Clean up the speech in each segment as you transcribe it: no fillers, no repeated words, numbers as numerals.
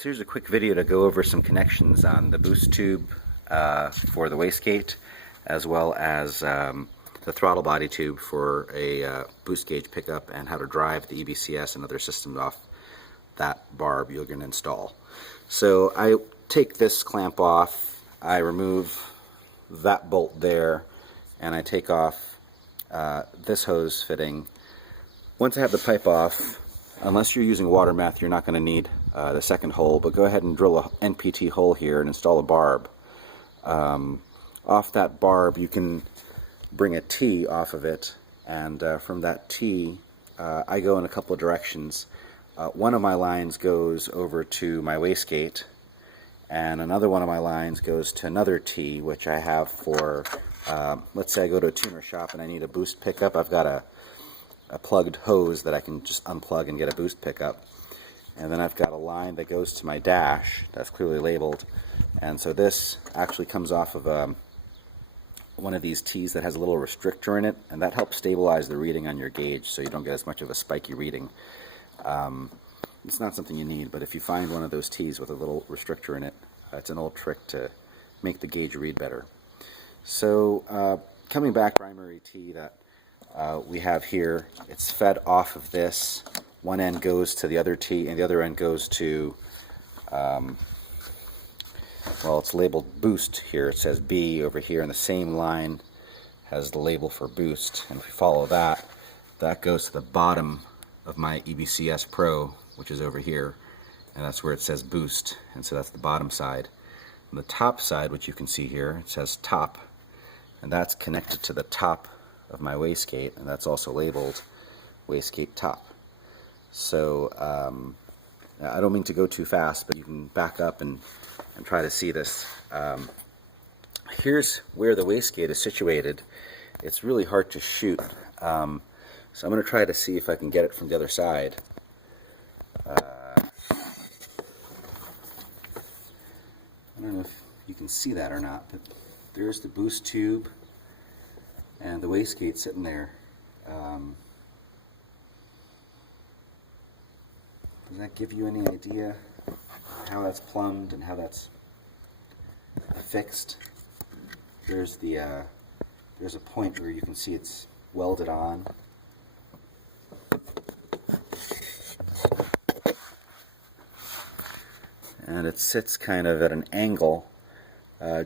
Here's a quick video to go over some connections on the boost tube for the wastegate, as well as the throttle body tube for a boost gauge pickup, and how to drive the EBCS and other systems off that barb you're going to install. So I take this clamp off, I remove that bolt there, and I take off this hose fitting. Once I have the pipe off, unless you're using water meth, you're not going to need the second hole, but go ahead and drill a NPT hole here and install a barb. Off that barb you can bring a T off of it, and from that T I go in a couple of directions. One of my lines goes over to my wastegate, and another one of my lines goes to another T, which I have for, let's say I go to a tuner shop and I need a boost pickup. I've got a plugged hose that I can just unplug and get a boost pickup. And then I've got a line that goes to my dash that's clearly labeled. And so this actually comes off of one of these T's that has a little restrictor in it, and that helps stabilize the reading on your gauge so you don't get as much of a spiky reading. It's not something you need, but if you find one of those T's with a little restrictor in it, it's an old trick to make the gauge read better. So coming back, primary T that we have here, it's fed off of this. One end goes to the other T, and the other end goes to, well, it's labeled boost here. It says B over here, and the same line has the label for boost. And if we follow that, that goes to the bottom of my EBCS Pro, which is over here, and that's where it says boost, and so that's the bottom side. On the top side, which you can see here, it says top, and that's connected to the top of my wastegate, and that's also labeled wastegate top. So I don't mean to go too fast, but you can back up and try to see this. Here's where the wastegate is situated. It's really hard to shoot, so I'm going to try to see if I can get it from the other side. I don't know if you can see that or not, but there's the boost tube and the wastegate sitting there. Does that give you any idea how that's plumbed and how that's fixed? There's a point where you can see it's welded on. And it sits kind of at an angle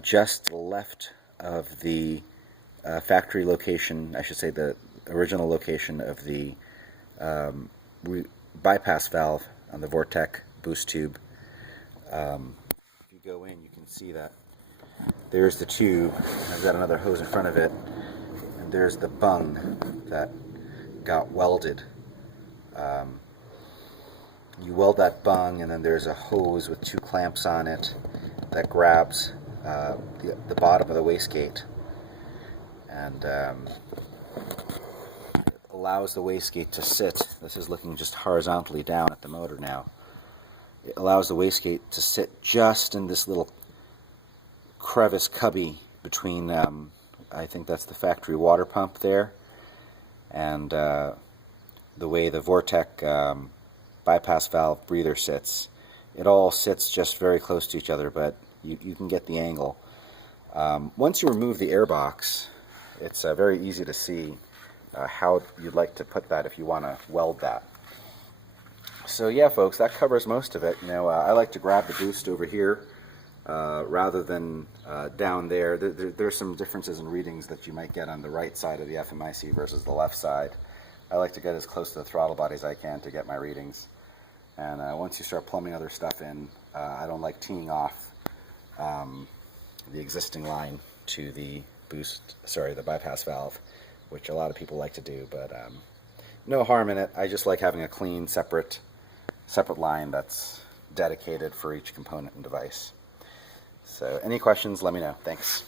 just left of the factory location, I should say the original location of the bypass valve on the Vortech boost tube. If you go in, you can see that there's the tube. I've got another hose in front of it, and there's the bung that got welded. You weld that bung, and then there's a hose with two clamps on it that grabs the bottom of the wastegate, and allows the wastegate to sit. This is looking just horizontally down at the motor now. It allows the wastegate to sit just in this little crevice cubby between, I think that's the factory water pump there, and the way the Vortech bypass valve breather sits. It all sits just very close to each other, but you can get the angle. Once you remove the air box, it's very easy to see how you'd like to put that if you want to weld that. So yeah, folks, that covers most of it. You know, I like to grab the boost over here rather than down there. There's some differences in readings that you might get on the right side of the FMIC versus the left side. I like to get as close to the throttle body as I can to get my readings. And once you start plumbing other stuff in, I don't like teeing off the existing line to the the bypass valve, which a lot of people like to do, but no harm in it. I just like having a clean, separate line that's dedicated for each component and device. So any questions, let me know. Thanks.